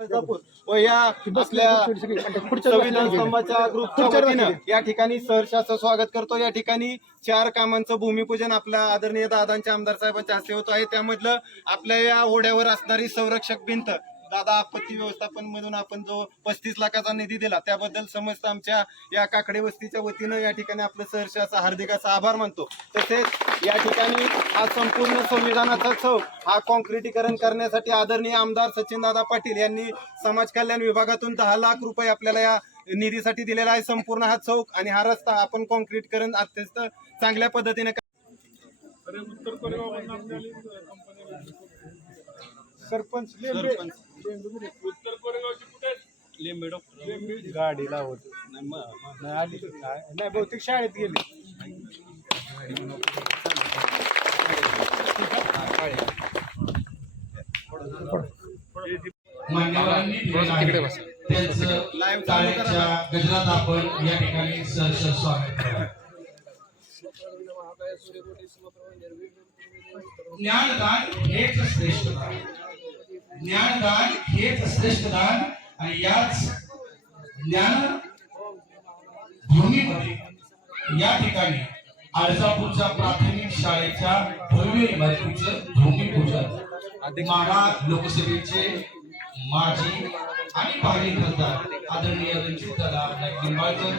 व या आपल्या संविधान स्तंभाच्या ग्रुपच्या वतीनं या ठिकाणी सहर्षाचं स्वागत करतो। या ठिकाणी 4 कामांचं भूमिपूजन आपल्या आदरणीय दादांच्या आमदार साहेबांच्या हस्ते होत आहे। त्यामधलं आपल्या या ओढ्यावर असणारी संरक्षक भिंत दादा आपत्ती व्यवस्थापन म्हणून आपण जो 35 लाखाचा निधी दिला त्याबद्दल समस्त आमच्या या काकडे वस्तीच्या वतीनं या ठिकाणी आपलं सहर्षाचा हार्दिक असा आभार मानतो। तसेच या ठिकाणी हा संपूर्ण संविधानाचा चौक हा कॉन्क्रिटीकरण करण्यासाठी आदरणीय आमदार सचिनदादा पाटील यांनी समाज कल्याण विभागातून 10 लाख रुपये आपल्याला या निधीसाठी दिलेला आहे। संपूर्ण हा चौक आणि हा रस्ता आपण कॉन्क्रीटीकरण अत्यंत चांगल्या पद्धतीने सरपंच उत्तर कोरेगावची कुठे लिंबे डॉक्टर गाडीला होत नाही बहुतेक शाळेत गेले। मान्यवरांनी गजरात आपण या ठिकाणी सहर्ष स्वागत करा। ज्ञानदान हेच श्रेष्ठ दान, ज्ञानदान हेच श्रेष्ठ दान आणि याच ज्ञान भूमीमध्ये या ठिकाणी आळजापूरच्या प्राथमिक शाळेच्या भव्य इमारतीचं भूमिपूजन माढा लोकसभेचे माजी आणि भावी खासदार आदरणीय रणजितदादा निंबाळकर,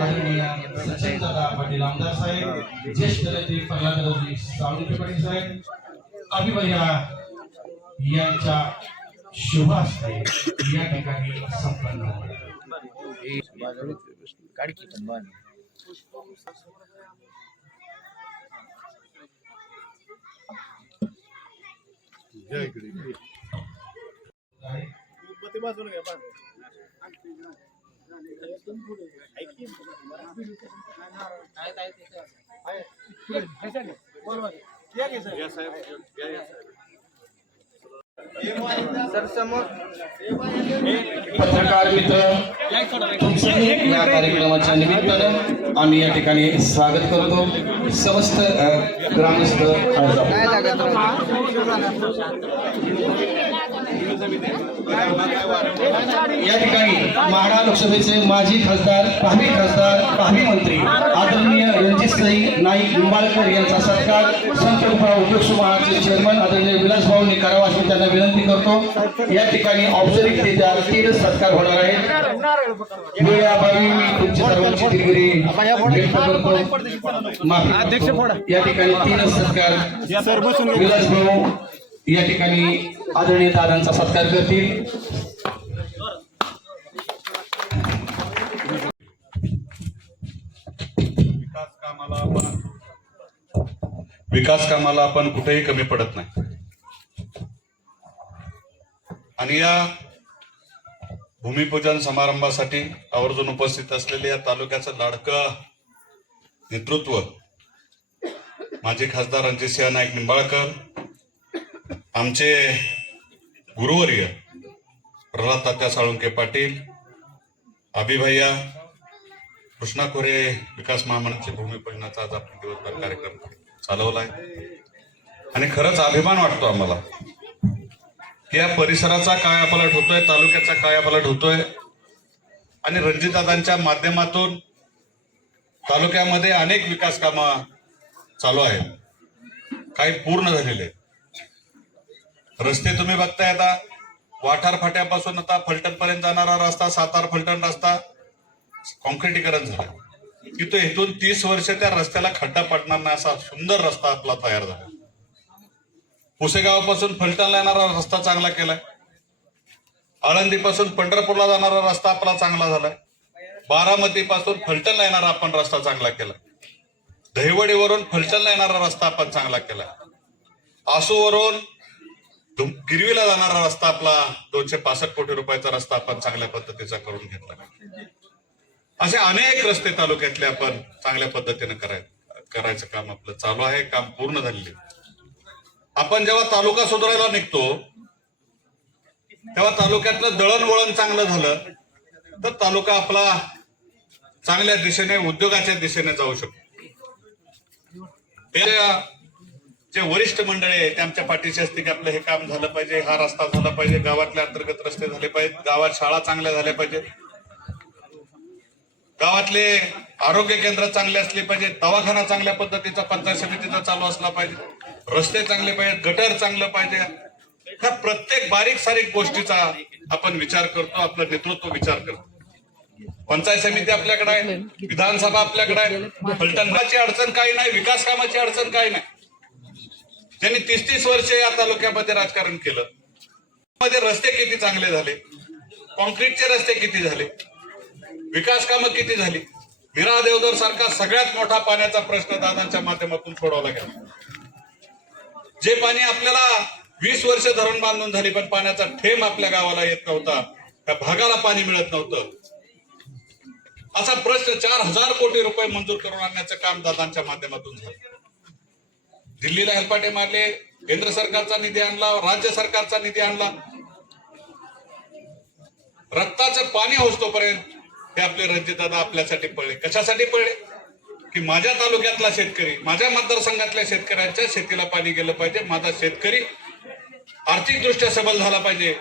आदरणीय सचिनदादा पाटील आमदार साहेब, ज्येष्ठ नेते प्रल्हादरावजी साळुंखे पाटील साहेब, अभिभैया यांच्या शुभ हस्ते या ठिकाणी संपन्न झाले। पत्रकार मित्र तुमचं या कार्यक्रमाच्या निमित्तानं आम्ही या ठिकाणी स्वागत करतो। समस्त ग्रामस्थ या ठिकाणी माढा लोकसभेचे माजी खासदार, भावी मंत्री आदरणीय रणजितसिंह नाईक निंबाळकर यांचा सत्कार संत कृपा उद्योग समूहाचे चेअरमन आदरणीय विलासभाऊ करावा अशी त्यांना विनंती करतो। या ठिकाणी औपचारिकरित्या 3 सत्कार होणार आहेत। वेळाभावी मी तुमच्या सर्वांची दिलगिरी व्यक्त करतो, माफी मागतो। या ठिकाणी 3 सत्कार विलासभाऊ या ठिकाणी आदरणीय दादांचा सत्कार करतील। विकास कामाला आपण कुठेही कमी पडत नाही आणि या भूमिपूजन समारंभासाठी आवर्जून उपस्थित असलेले या तालुक्याचं लाडकं नेतृत्व माजी खासदार रणजितसिंह नाईक निंबाळकर, आमचे गुरुवर्य प्रल्हाद तात्या साळुंखे पाटील, अभिभैया कृष्णा खोरे विकास महामंडळाच्या भूमिपूजनाचा आज आपण दिवसभर कार्यक्रम चालवलाय आणि खरंच अभिमान वाटतो आम्हाला की या परिसराचा कायापालट होतोय, तालुक्याचा कायापालट होतोय आणि रणजितदादांच्या माध्यमातून तालुक्यामध्ये अनेक विकास कामं चालू आहेत, काही पूर्ण झालेले आहेत। रस्ते तुम्ही बघताय, आता वाठार फाट्यापासून आता फलटण पर्यंत जाणारा रस्ता, सातार फलटण रस्ता कॉन्क्रिटीकरण झाला की तो इथून 30 वर्ष त्या रस्त्याला खड्डा पडणार नाही असा सुंदर रस्ता आपला तयार झाला। पुसेगावापासून फलटणला येणारा रस्ता चांगला केलाय, आळंदीपासून पंढरपूरला जाणारा रस्ता आपला चांगला झालाय, बारामतीपासून फलटणला येणारा आपण रस्ता चांगला केलाय, दहिवडीवरून फलटणला येणारा रस्ता आपण चांगला केलाय, आसूवरून गिरवीला जाणारा रस्ता आपला 265 कोटी रुपयाचा रस्ता आपण चांगल्या पद्धतीचा करून घेतला। असे अनेक रस्ते तालुक्यातले आपण चांगल्या पद्धतीने करायचं काम आपलं चालू आहे, काम पूर्ण झालेले। आपण जेव्हा तालुका सुधारायला निघतो तेव्हा तालुक्यातलं दळणवळण चांगलं झालं तर तालुका आपला चांगल्या दिशेने, उद्योगाच्या दिशेने जाऊ शकतो। जे वरिष्ठ मंडळी आहे ते आमच्या पाठीशी असते की आपलं हे काम झालं पाहिजे, हा रस्ता झाला पाहिजे, गावातले अंतर्गत रस्ते झाले पाहिजेत, गावात शाळा चांगल्या झाल्या पाहिजेत, गावातले आरोग्य केंद्र चांगले असले पाहिजे, दवाखाना चांगल्या पद्धतीचा पंचायत समितीचा चालू असला पाहिजे, रस्ते चांगले पाहिजेत, गटर चांगलं पाहिजे. ह्या प्रत्येक बारीक सारीक गोष्टीचा आपण विचार करतो, आपलं नेतृत्व विचार करतो. पंचायत समिती आपल्याकडे आहे, विधानसभा आपल्याकडे आहे, फलटणची अडचण काही नाही, विकास कामाची अडचण काही नाही. ज्यांनी 30-30 वर्षे या तालुक्यामध्ये राजकारण केलं, मध्ये रस्ते किती चांगले झाले, कॉन्क्रीटचे रस्ते किती झाले, विकास कामं किती झाली. मीरा देवधर सारखा सगळ्यात मोठा पाण्याचा प्रश्न दादांच्या माध्यमातून सोडवला गेला. जे पाणी आपल्याला 20 वर्ष धरण बांधून झाली, पण पाण्याचा थेंब आपल्या गावाला येत नव्हता, त्या भागाला पाणी मिळत नव्हतं. असा प्रश्न 4000 कोटी रुपये मंजूर करून आणण्याचं काम दादांच्या माध्यमातून झालं. दिल्लीला हेलपाटे मारले, केंद्र सरकारचा निधी आणला, राज्य सरकारचा निधी आणला. रक्ताचं पाणी होतोपर्यंत हे आपले रणजितदादा आपल्यासाठी पडले. कशासाठी पडले? की माझ्या तालुक्यातला शेतकरी, माझ्या मतदारसंघातल्या शेतकऱ्यांच्या शेतीला पाणी गेलं पाहिजे, माझा शेतकरी आर्थिकदृष्ट्या सबल झाला पाहिजे.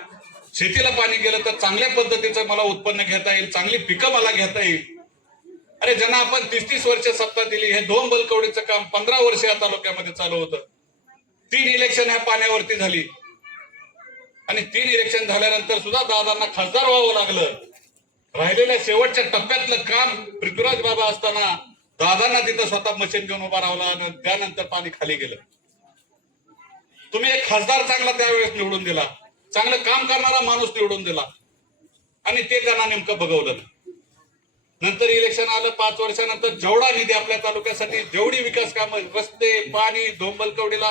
शेतीला पाणी गेलं तर चांगल्या पद्धतीचं मला उत्पन्न घेता येईल, चांगली पिकं मला घेता येईल. अरे ज्यांना आपण 30-30 वर्ष सत्ता दिली, हे 2 बलकवडीचं काम 15 वर्ष या तालुक्यामध्ये चालू होतं. 3 इलेक्शन ह्या पाण्यावरती झाली आणि 3 इलेक्शन झाल्यानंतर सुद्धा दादांना खासदार व्हावं लागलं. राहिलेल्या शेवटच्या टप्प्यातलं काम पृथ्वीराज बाबा असताना दादांना तिथं स्वतः मशीन घेऊन उभा राहिला आणि त्यानंतर पाणी खाली गेलं. तुम्ही एक खासदार चांगला त्यावेळेस निवडून दिला, चांगलं काम करणारा माणूस निवडून दिला आणि ते त्यांना नेमकं बघवलं. नंतर इलेक्शन आलं, 5 वर्षानंतर जेवढा निधी आपल्या तालुक्यासाठी, जेवढी विकास कामं, रस्ते, पाणी, धोंबलकवडीला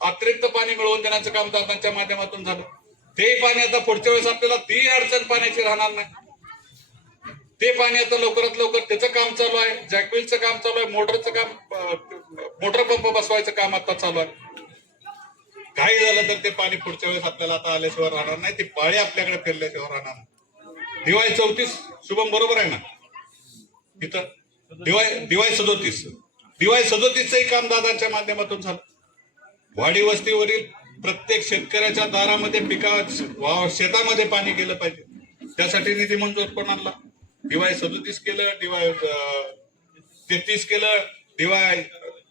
अतिरिक्त पाणी मिळवून देण्याचं काम दादांच्या माध्यमातून झालं. ते पाणी आता पुढच्या वेळेस आपल्याला ती अडचण पाण्याची राहणार नाही. ते पाणी आता लवकरात लवकर त्याचं काम चालू आहे, जॅकविलचं काम चालू आहे, मोटरचं काम, मोटर पंप बसवायचं काम आता चालू आहे. काही झालं तर ते पाणी पुढच्या वेळेस आपल्याला आता आल्याशिवाय राहणार नाही, ती पाळी आपल्याकडे फिरल्याशिवाय राहणार नाही. दिवाळी 34 शुभम बरोबर आहे ना? इथं दिवाळी 37चंही काम दादांच्या माध्यमातून झालं. वाडी वस्तीवरील प्रत्येक शेतकऱ्याच्या दारामध्ये शेतामध्ये पाणी गेलं पाहिजे, त्यासाठी निधी मंजूर पण आणला. दिवाळी 37 केलं, दिवाळी 33 केलं, दिवाळी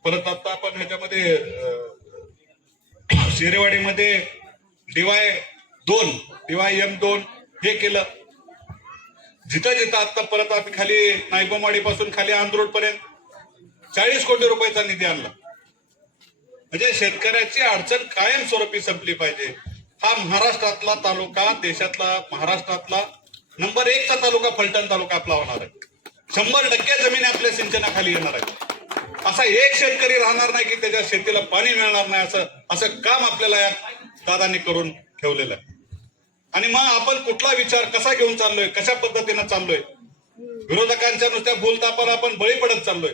परत आता आपण ह्याच्यामध्ये शिरेवाडीमध्ये दिवाळी 2, दिवाळी M2 हे केलं. जिथं आता परत आम्ही खाली नायगोमाडी पासून खाली आंध्रोड पर्यंत 40 कोटी रुपयाचा निधी आणला. म्हणजे शेतकऱ्याची अडचण कायमस्वरूपी संपली पाहिजे. हा महाराष्ट्रातला तालुका, देशातला महाराष्ट्रातला नंबर 1चा तालुका फलटण तालुका आपला होणार आहे. 100% जमीन आपल्या सिंचनाखाली येणार आहे. असा एक शेतकरी राहणार नाही की त्याच्या शेतीला पाणी मिळणार नाही, असं काम आपल्याला या दादांनी करून ठेवलेलं आहे. आणि मग आपण कुठला विचार कसा घेऊन चाललोय, कशा पद्धतीनं चाललोय? विरोधकांच्या नुसत्या बोलतापाला आपण बळी पडत चाललोय.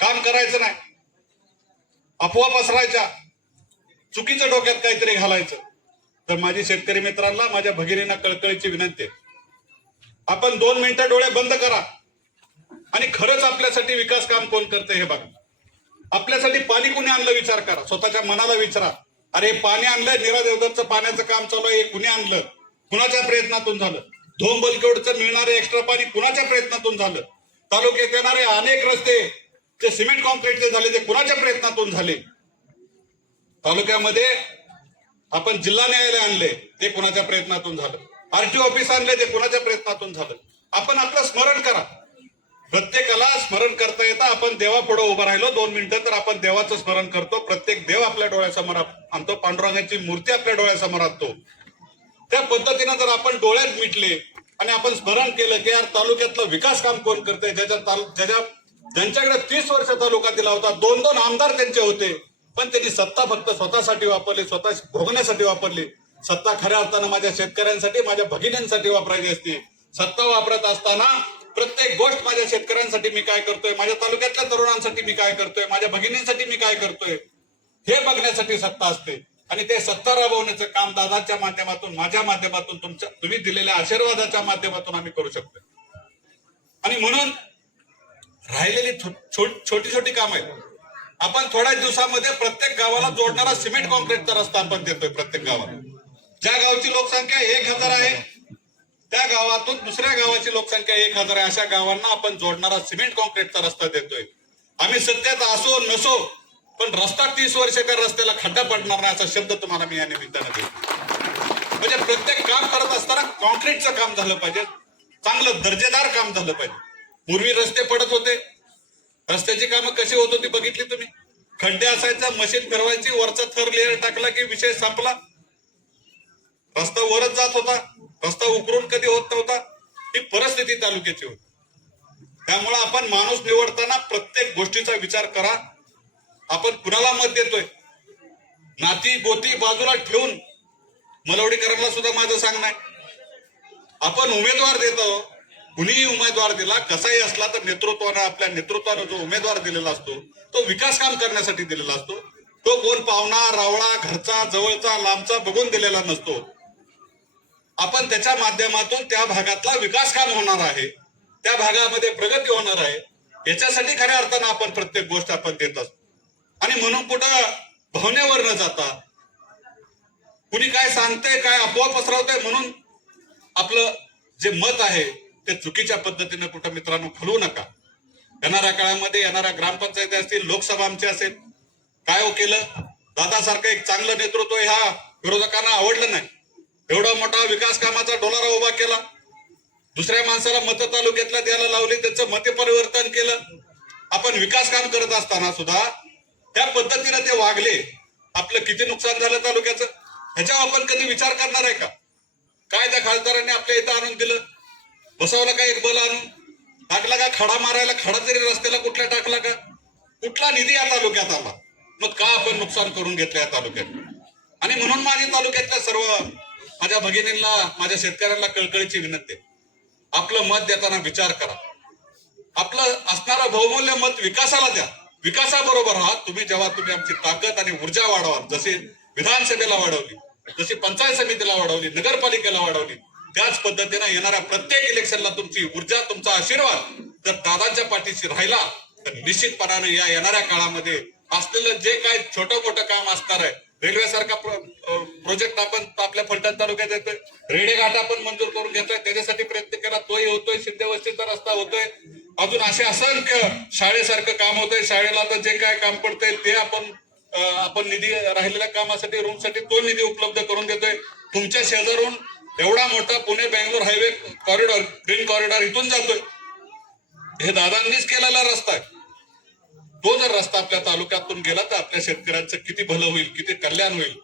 काम करायचं नाही, अफवा पसरायच्या, चुकीचं डोक्यात काहीतरी घालायचं. तर माझी शेतकरी मित्रांना, माझ्या भगिनींना कळकळीची विनंती आहे, आपण 2 मिनिटं डोळे बंद करा आणि खरंच आपल्यासाठी विकास काम कोण करते हे बघा. आपल्यासाठी पाणी कुणी आणलं विचार करा, स्वतःच्या मनाला विचारा. अरे पाणी आणलंय, नीरा देवधरचं पाण्याचं काम चालू आहे, कुणी आणलं, कुणाच्या प्रयत्नातून झालं? धोंबलकवडचं मिळणारे एक्स्ट्रा पाणी कुणाच्या प्रयत्नातून झालं? तालुक्यात येणारे अनेक रस्ते जे सिमेंट कॉन्क्रीटचे झाले ते कुणाच्या प्रयत्नातून झाले? तालुक्यामध्ये आपण जिल्हा न्यायालय आणले ते कुणाच्या प्रयत्नातून झालं? आरटीओ ऑफिस आणले ते कुणाच्या प्रयत्नातून झालं? आपण आपलं स्मरण करा. प्रत्येकाला स्मरण करता येतं. आपण देवापुढे उभं राहिलो 2 मिनिटं तर आपण देवाचं स्मरण करतो. प्रत्येक देव आपल्या डोळ्यासमोर आणतो, पांडुरंगाची मूर्ती आपल्या डोळ्यासमोर आणतो. त्या पद्धतीनं जर आपण डोळ्यात मिटले आणि आपण स्मरण केलं की यार तालुक्यातलं विकास काम कोण करते, ज्यांच्याकडे 30 वर्ष तालुका दिला होता, 2-2 आमदार त्यांचे होते, पण त्यांनी सत्ता फक्त स्वतःसाठी वापरली, स्वतः भोगण्यासाठी वापरली. सत्ता खऱ्या अर्थानं माझ्या शेतकऱ्यांसाठी, माझ्या भगिनींसाठी वापरायची असते. सत्ता वापरत असताना प्रत्येक गोष्ट माझ्या शेतकऱ्यांसाठी मी काय करतोय, माझ्या तालुक्यातल्या तरुणांसाठी मी काय करतोय, माझ्या भगिनींसाठी मी काय करतोय हे बघण्यासाठी सत्ता असते. आणि ते सत्ता राबवण्याचं काम दादाच्या माध्यमातून, माझ्या माध्यमातून, तुम्ही दिलेल्या आशीर्वादाच्या माध्यमातून आम्ही करू शकतो. आणि म्हणून राहिलेली छोटी छोटी कामं आहेत. आपण थोड्या दिवसामध्ये प्रत्येक गावाला जोडणारा सिमेंट कॉन्क्रीटचा रस्ता आपण देतोय प्रत्येक गावाला. ज्या गावची लोकसंख्या 1000 आहे त्या गावातून दुसऱ्या गावाची लोकसंख्या 1000 आहे अशा गावांना आपण जोडणारा सिमेंट कॉन्क्रीटचा रस्ता देतोय. आम्ही सत्तेत असो नसो पण रस्ता 30 वर्ष त्या रस्त्याला खड्डा पडणार नाही असा शब्द तुम्हाला मी या निमित्तानं देतो. म्हणजे प्रत्येक काम करत असताना कॉन्क्रीटचं काम झालं पाहिजे, चांगलं दर्जेदार काम झालं पाहिजे. पूर्वी रस्ते पडत होते, रस्त्याची कामं कशी होत होती बघितली तुम्ही. खड्डे असायचा, मशीन फिरवायची, वरचा थर लेअर टाकला की विषय संपला, रस्ता वरच जात होता, रस्ता उकरून कधी होत नव्हता. ही परिस्थिती तालुक्याची होती. त्यामुळे आपण माणूस निवडताना प्रत्येक गोष्टीचा विचार करा. आपण कुणाला मत देतोय, नाती गोती बाजूला ठेवून मलवडीकरांना सुद्धा माझं सांगणं आहे, आपण उमेदवार देतो, कुणीही उमेदवार दिला कसाही असला तर नेतृत्वानं, आपल्या नेतृत्वानं जो उमेदवार दिलेला असतो तो विकास काम करण्यासाठी दिलेला असतो. तो कोण पाहुणा रावळा घरचा जवळचा लांबचा बघून दिलेला नसतो. आपण त्याच्या माध्यमातून त्या भागातला विकास काम होणार आहे, त्या भागामध्ये प्रगती होणार आहे, याच्यासाठी खऱ्या अर्थानं आपण प्रत्येक गोष्ट आपण देत असतो. आणि म्हणून कुठं भावनेवर न जाता कुणी काय सांगतंय काय अफवा पसरवतंय म्हणून आपलं जे मत आहे ते चुकीच्या पद्धतीने कुठं मित्रांनो फलवू नका. येणाऱ्या काळामध्ये येणाऱ्या ग्रामपंचायती असतील, लोकसभा आमची असेल, काय केलं दादासारखं एक चांगलं नेतृत्व ह्या विरोधकांना आवडलं नाही. एवढा मोठा विकास कामाचा डोलारा उभा केला, दुसऱ्या माणसाला मतं तालुक्यातल्या द्यायला लावली, त्याचं मते परिवर्तन केलं. आपण विकास काम करत असताना सुद्धा त्या पद्धतीने ते वागले, आपलं किती नुकसान झालं तालुक्याचं ह्याच्यावर आपण कधी विचार करणार आहे का? काय त्या खासदारांनी आपल्या इथं आणून दिलं, बसवलं का एक बल आणून टाकला का, खडा मारायला खडा तरी रस्त्याला कुठला टाकला का, कुठला निधी या तालुक्यात आला, मग का आपण नुकसान करून घेतलं या तालुक्यात. आणि म्हणून माझी तालुक्यातल्या सर्व माझ्या भगिनींना, माझ्या शेतकऱ्यांना कळकळीची विनंती, आपलं मत देताना विचार करा. आपलं असणारं बहुमूल्य मत विकासाला द्या, विकासाबरोबर आहात तुम्ही. जेव्हा तुम्ही आमची ताकद आणि ऊर्जा वाढवाल, जशी विधानसभेला वाढवली, जशी पंचायत समितीला वाढवली, नगरपालिकेला वाढवली, त्याच पद्धतीने येणाऱ्या प्रत्येक इलेक्शनला तुमची ऊर्जा, तुमचा आशीर्वाद जर दादांच्या पाठीशी राहिला तर निश्चितपणाने या येणाऱ्या काळामध्ये असलेलं जे काय छोटं मोठं काम असणार आहे, रेल्वे सारखा प्रोजेक्ट आपण आपल्या फलटण तालुक्यात येतोय, रेडेघाट आपण मंजूर करून घेतोय, त्याच्यासाठी प्रयत्न केला, तोही होतोय, सिद्ध वस्तीचा रस्ता होतोय, अजून असे असंख्य शाळेसारखं काम होतंय, शाळेला तर जे काय काम पडतंय ते आपण निधी राहिलेल्या कामासाठी, रूमसाठी तो निधी उपलब्ध करून देतोय. तुमच्या शेजारून एवढा मोठा Pune Bangalore highway corridor, green corridor इथून जातोय, हे दादांनीच केलेला रस्ता आहे. तो जर रस्ता आपल्या तालुक्यातून गेला तर आपल्या शेतकऱ्यांचं किती भलं होईल, किती कल्याण होईल.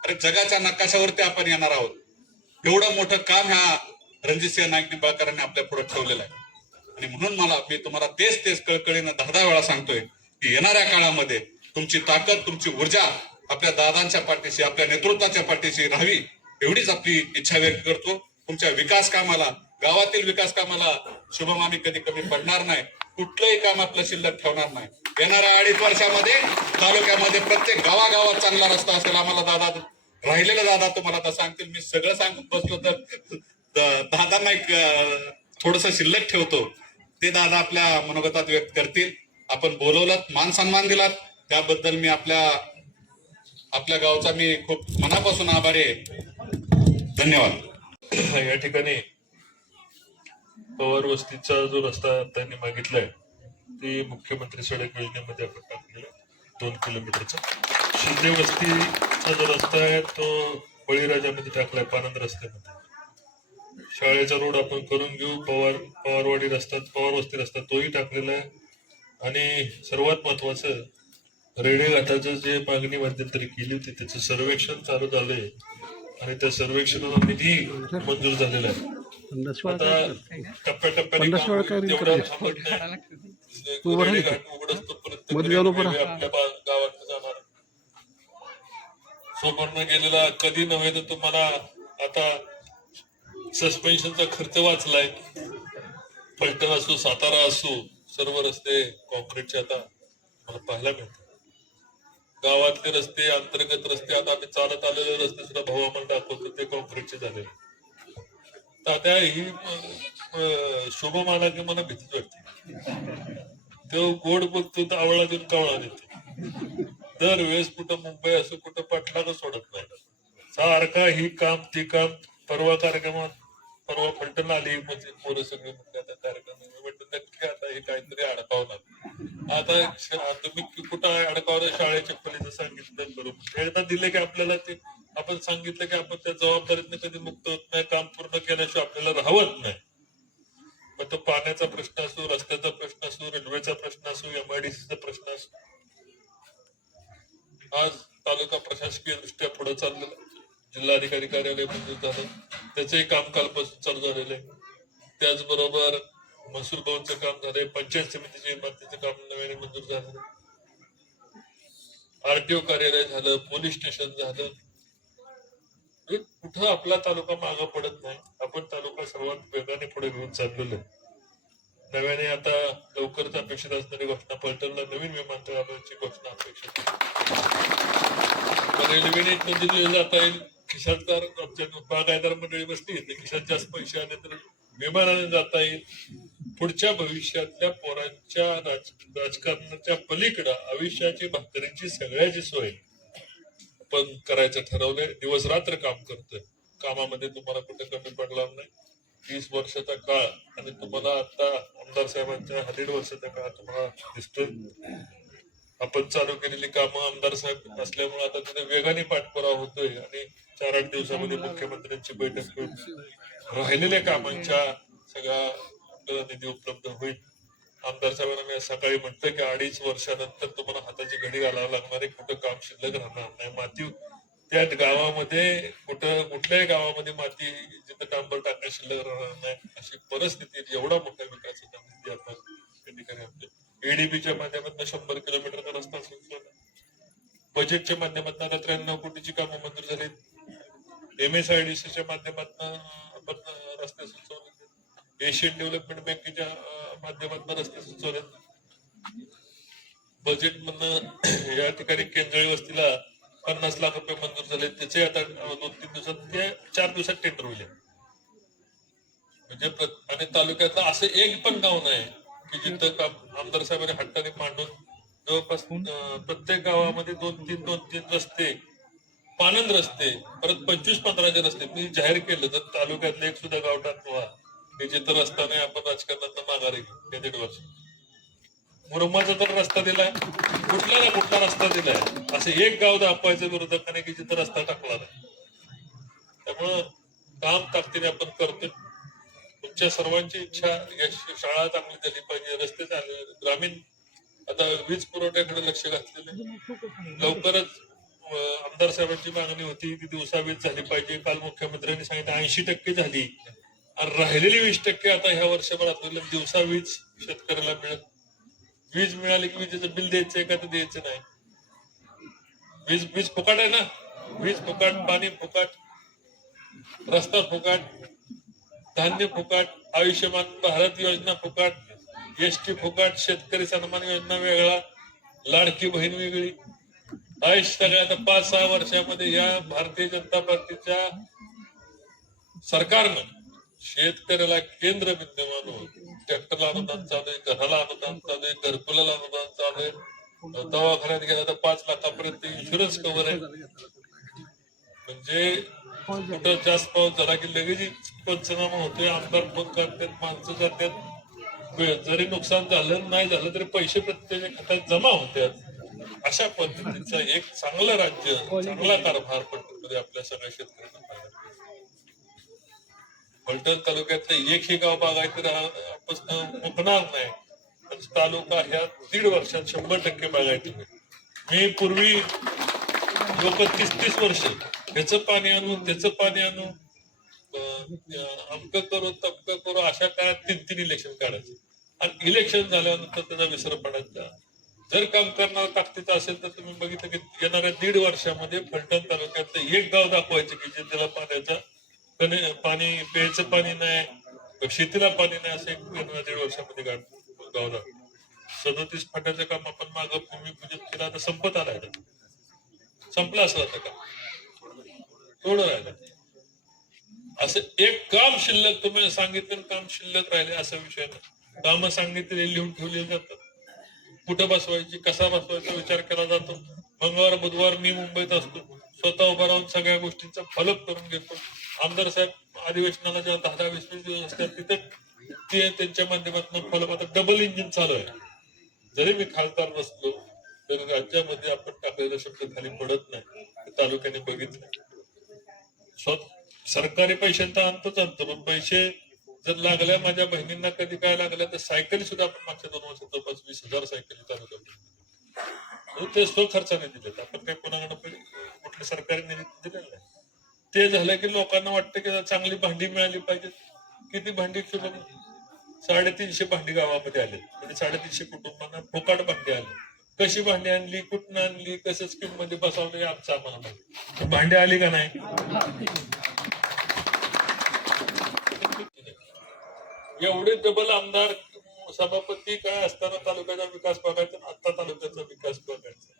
अरे जगाच्या नकाशावरती आपण येणार आहोत. एवढं मोठं काम ह्या रणजितसिंह नाईक निंबाळकरांनी आपल्या पुढे ठेवलेलं आहे. आणि म्हणून मी तुम्हाला तेच कळकळीनं 10 वेळा सांगतोय की येणाऱ्या काळामध्ये तुमची ताकद, तुमची ऊर्जा आपल्या दादांच्या पाठीशी, आपल्या नेतृत्वाच्या पाठीशी राहावी एवढीच आपली इच्छा व्यक्त करतो. तुमच्या विकास कामाला, गावातील विकास कामाला शुभम आम्ही कधी कमी पडणार नाही, कुठलंही काम आपलं शिल्लक ठेवणार नाही. येणाऱ्या 2.5 वर्षामध्ये तालुक्यामध्ये प्रत्येक गावागावात चांगला रस्ता असेल. आम्हाला दादा राहिलेलं दादा तुम्हाला आता सांगतील, मी सगळं सांगत बसलो तर दादांना एक थोडस शिल्लक ठेवतो, ते दादा आपल्या मनोगतात व्यक्त करतील. आपण बोलवलं, मान सन्मान दिलात, त्याबद्दल मी आपल्या गावचा मी खूप मनापासून आभारी आहे. धन्यवाद. या ठिकाणी पवार वस्तीचा जो रस्ता त्यांनी मागितलाय ते मुख्यमंत्री सडक योजनेमध्ये आपण टाकलेला 2 किलोमीटरचा. शिंदे वस्तीचा जो रस्ता आहे तो बळीराजामध्ये टाकलाय, पानंद रस्त्यामध्ये. शाळेचा रोड आपण करून घेऊ. पवारवाडी रस्ता, पवार वस्ती रस्ता तोही टाकलेला आहे. आणि सर्वात महत्वाचं रेडे घाटाचं जे मागणी मध्यंतरी केली होती त्याचं सर्वेक्षण चालू झालंय आणि त्या सर्वेक्षणाला निधी मंजूर झालेला आहे. आता टप्प्याटप्प्याने रेडे घाट उघडच तोपर्यंत आपल्या गावात जाणार. सोमवारनं गेलेला कधी नव्हे तर तुम्हाला आता सस्पेन्शनचा खर्च वाचलाय. फलटण असो, सातारा असो, सर्व रस्ते कॉन्क्रीटचे आता मला पाहायला मिळतात. गावातले रस्ते, अंतर्गत रस्ते, आता आम्ही चालत आलेले रस्ते सुद्धा भाऊ आम्हाला दाखवतो ते कॉन्क्रीटचे झालेले. तात्या ही शोभा माना की मला भीतीच वाटते. तो गोड बघतो तर आवळा देऊन कावळा देतो. दरवेळेस कुठं मुंबई असो कुठं पाठलाग सोडत नाही. सारखा ही काम ती काम. परवा फलटण आली पोरं सगळे म्हणते आता कार्यक्रम म्हटलं नक्की आता हे काहीतरी अडकावणार. आता तुम्ही कुठं अडकावलं शाळेच्या पलीचं सांगितलं बरोबर. एकदा दिले की आपल्याला ते आपण सांगितलं की आपण त्या जबाबदारीतनं कधी मुक्त होत नाही. काम पूर्ण केल्याशिवाय आपल्याला राहत नाही. मग तो पाण्याचा प्रश्न असो, रस्त्याचा प्रश्न असो, रेल्वेचा प्रश्न असो, MIDCचा प्रश्न असो. आज तालुका प्रशासकीय दृष्ट्या पुढे चाललेला, जिल्हाधिकारी कार्यालय मंजूर झालं, त्याचंही काम कालपासून चालू झालेलं आहे. त्याचबरोबर महसूल भवनचं काम झालंय, पंचायत समितीच्या इमारतीचं काम नव्याने मंजूर झालं, RTO कार्यालय झालं, पोलीस स्टेशन झालं. कुठं आपला तालुका मागं पडत नाही. आपण तालुका सर्वात वेगाने पुढे घेऊन चाललेलो आहे. नव्याने आता लवकरच अपेक्षित असणारी घोषणा, फलटणला नवीन विमानतळाची घोषणा अपेक्षित आहे. रेल्वेने दिले जाता येईल. खिशातदार आमच्या बागायतदार मंडळी बसली, खिशात जास्त पैसे आले तर विमानाने जाता येईल. पुढच्या भविष्यातल्या पोरांच्या राजकारणाच्या पलीकडे आयुष्याची भाकरीची सगळ्याची सोय आपण करायचं ठरवलंय. दिवस रात्र काम करतोय. कामामध्ये तुम्हाला कुठे कमी पडणार नाही. 20 वर्षाचा काळ आणि तुम्हाला आता आमदार साहेबांच्या 1.5 वर्षाचा काळ तुम्हाला दिसतोय. आपण चालू केलेली कामं आमदार साहेब असल्यामुळे आता तिथे वेगाने पाठपुरावा होतोय आणि 4-8 दिवसामध्ये मुख्यमंत्र्यांची बैठक होईल. राहिलेल्या कामांच्या सगळा आपल्याला निधी उपलब्ध होईल. आमदार साहेबांना मी सकाळी म्हटलं की 2.5 वर्षानंतर तुम्हाला हाताची घडी घालावं लागणार आहे. कुठं काम शिल्लक राहणार नाही. माती त्या गावामध्ये कुठल्याही गावामध्ये माती जिथं डांबर टाकण्या शिल्लक राहणार नाही अशी परिस्थिती. एवढा मोठा विकासाचा निधी आपण त्या ठिकाणी आपल्या ADBच्या माध्यमातून 100 किलोमीटरचा रस्ता सुचवला. बजेटच्या माध्यमातून आता 93 कोटीची कामं मंजूर झाली. MSIDCच्या माध्यमातून आपण रस्ते सुचवले. एशियन डेव्हलपमेंट बँकेच्या माध्यमातून रस्ते सुचवले. बजेट मधनं या ठिकाणी केंद्रीय वस्तीला 50 लाख रुपये मंजूर झाले. त्याचे आता 2-3 दिवसात ते 4 दिवसात टेंडर होईल. म्हणजे आणि तालुक्यातलं असं एक पण गाव नाही की जिथं आमदार साहेबांनी हट्टाने मांडून जवळपास प्रत्येक गावामध्ये 2-3 रस्ते, पानंद रस्ते, परत 25-15 रस्ते मी जाहीर केलं. तर तालुक्यातलं एक सुद्धा गाव टाकवा की जिथं रस्ता नाही आपण राजकारणात माघारी घेऊ. 1.5 वर्ष मुरुमाचा तर रस्ता दिलाय, कुठला ना कुठला रस्ता दिलाय. असं एक गाव दाखवायचं विरोधकाने की जिथं रस्ता टाकला नाही. त्यामुळं काम ताकदीने आपण करतोय. तुमच्या सर्वांची इच्छा या शाळा चांगली झाली पाहिजे, रस्ते चांगले, ग्रामीण आता वीज पुरवठ्याकडे लक्ष घातलेलं. लवकरच आमदार साहेबांची मागणी होती की दिवसा वीज झाली पाहिजे. काल मुख्यमंत्र्यांनी सांगितलं 80% झाली आणि राहिलेली 20% आता ह्या वर्षभरात दिवसा वीज शेतकऱ्याला मिळत. वीज मिळाली की विजेचं बिल द्यायचंय का तर द्यायचं नाही. वीज फुकाट आहे ना. वीज फुकाट, पाणी फुकाट, रस्ता फुकाट, धान्य फुकाट, आयुष्यमान भारत योजना फुकाट, ST फुकाट, शेतकरी सन्मान योजना वेगळा, लाडकी बहीण वेगळी. सगळ्या आता 5-6 वर्षामध्ये या भारतीय जनता पार्टीच्या सरकारनं शेतकऱ्याला केंद्र बिंदू मानून ट्रॅक्टरला अनुदान चालू आहे, घराला अनुदान चालू आहे, घरकुलाला अनुदान चालू आहे, दवाखान्यात गेला तर 5 लाखापर्यंत इन्शुरन्स कव्हर आहे. म्हणजे कुठं जास्त पाऊस झाला की लगेच पंचनामा होतोय. आमदार फोन करतात, माणसं जातात, जरी नुकसान झालं नाही झालं तरी पैसे प्रत्येक खात्यात जमा होतात. अशा पद्धतीचा एक चांगलं राज्य, चांगला कारभार फलटणमध्ये आपल्या सगळ्या शेतकऱ्यांना पाहिजे. फलटण तालुक्यातलं एकही गाव बागायती मुकणार नाही. तालुका ह्या 1.5 वर्षात 100% बागायती होईल. मी पूर्वी लोक 30-30 वर्ष ह्याचं पाणी आणू त्याचं पाणी आणू, अमकं करू तमकं करू, अशा काळात 3 इलेक्शन काढायचे आणि इलेक्शन झाल्यानंतर त्याचा विसर पडायचा. जर काम करणार ताकदीचं असेल तर तुम्ही बघितलं की येणाऱ्या 1.5 वर्षामध्ये फलटण तालुक्यातलं एक गाव दाखवायचं की जे त्याला पाणी प्यायचं पाणी नाही, शेतीला पाणी नाही, असं एक 1.5 वर्षामध्ये गाव दाखवलं. 37 फाट्याचं काम आपण मागं भूमिपूजन केलं, आता संपत आलाय. संपलं असं आता का थोडं राहिलं. असं एक काम शिल्लक तुम्ही सांगितलं काम शिल्लक राहिले असा विषय नाही. कामं सांगितले लिहून ठेवले जातात. कुठं बसवायची, कसा बसवायचा विचार केला जातो. मंगळवार बुधवार मी मुंबईत असतो, स्वतः उभा राहून सगळ्या गोष्टींचा फॉलोअप करून घेतो. आमदार साहेब अधिवेशनाला जेव्हा 10-20 दिवस असतात तिथे ते त्यांच्या माध्यमातून फॉलोअप. आता डबल इंजिन चालू आहे. जरी मी खासदार नसलो तरी राज्यामध्ये आपण टाकलेला शब्द खाली पडत नाही, हे तालुक्याने बघितलं. सरकारी पैशांचा अंतच आणतो, पण पैसे जर लागल्या माझ्या बहिणींना कधी काय लागल्या तर सायकली सुद्धा आपण मागच्या 2 वर्षात जवळपास 20,000 सायकली तालुक्यात ते स्वखर्चाने दिलेत. आपण काही कोणाकडे कुठल्या सरकारी निधी दिलेलं नाही. ते झालं की लोकांना वाटतं की चांगली भांडी मिळाली पाहिजे. किती भांडी? 350 भांडी गावामध्ये आले, म्हणजे 350 कुटुंबांना फुकाट भांडी आली. कशी भांडी आणली, कुठनं आणली, कसं स्कीम मध्ये बसवलं आमचं आम्हाला माहिती. भांडी आली का नाही? एवढे डबल आमदार सभापती काय असताना तालुक्याचा विकास बघायचा, आता तालुक्याचा विकास बघायचा.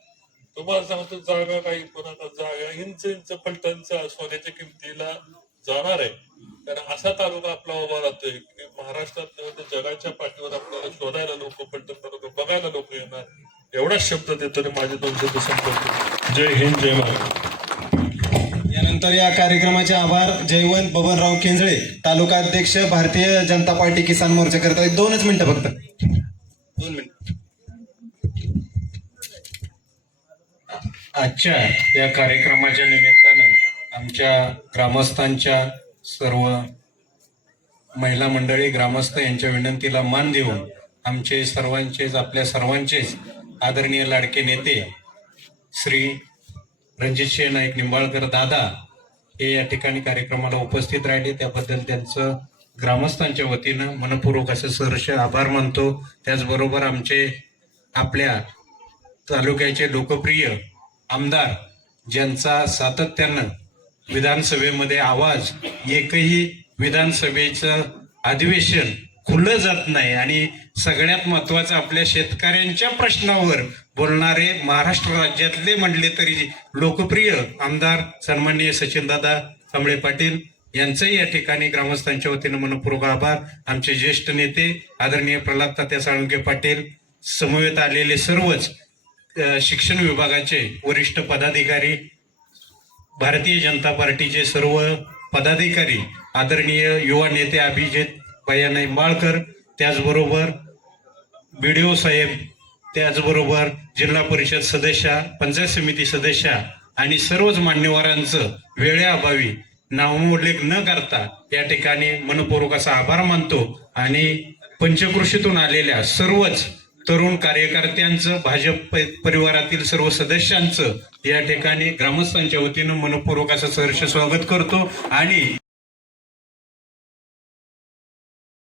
तुम्हाला सांगतो जागा काही पण आता जागा इंच पलटणच्या सोन्याच्या किमतीला जाणार आहे. कारण असा तालुका आपला उभा राहतोय की महाराष्ट्रात जगाच्या पाठीवर आपल्याला शोधायला लोक, पलटण तालुका बघायला लोक येणार. एवढाच शब्द देतो रे, माझे 2 शब्द संपवतो. जय हिंद, जय महाराष्ट्र. यानंतर या कार्यक्रमाचे आभार जयवंत बबनराव केंजळे, तालुका अध्यक्ष भारतीय जनता पार्टी किसान मोर्चा करता. 2 मिनिटं फक्त. 2 मिनिट. आजच्या या कार्यक्रमाच्या निमित्तानं आमच्या ग्रामस्थांच्या सर्व महिला मंडळी, ग्रामस्थ यांच्या विनंतीला मान देऊन आमचे सर्वांचेच, आपल्या सर्वांचेच आदरणीय लाडके नेते श्री रणजितसिंह नाईक निंबाळकर दादा हे या ठिकाणी कार्यक्रमाला उपस्थित राहिले. त्याबद्दल त्यांचं ग्रामस्थांच्या वतीनं मनपूर्वक असं सहर्ष आभार मानतो. त्याचबरोबर आपल्या तालुक्याचे लोकप्रिय आमदार, ज्यांचा सातत्यानं विधानसभेमध्ये आवाज, एकही विधानसभेचं अधिवेशन खुलं जात नाही आणि सगळ्यात महत्वाचं आपल्या शेतकऱ्यांच्या प्रश्नावर बोलणारे महाराष्ट्र राज्यातले म्हणले तरी लोकप्रिय आमदार सन्माननीय सचिनदादा कांबळे पाटील यांचंही या ठिकाणी ग्रामस्थांच्या वतीनं मनपूर्वक आभार. आमचे ज्येष्ठ नेते आदरणीय प्रल्हाद तात्या साळुंखे पाटील, समवेत आलेले सर्वच शिक्षण विभागाचे वरिष्ठ पदाधिकारी, भारतीय जनता पार्टीचे सर्व पदाधिकारी, आदरणीय युवा नेते अभिजित भैया निंबाळकर, त्याचबरोबर BDO साहेब, त्याचबरोबर जिल्हा परिषद सदस्य, पंचायत समिती सदस्य आणि सर्वच मान्यवरांचं वेळेअभावी नामोल्लेख न करता या ठिकाणी मनपूर्वक असा आभार मानतो. आणि पंचकृषीतून आलेल्या सर्वच तरुण कार्यकर्त्यांचं, भाजप परिवारातील सर्व सदस्यांचं या ठिकाणी ग्रामस्थांच्या वतीनं मनपूर्वक असं सहर्ष स्वागत करतो. आणि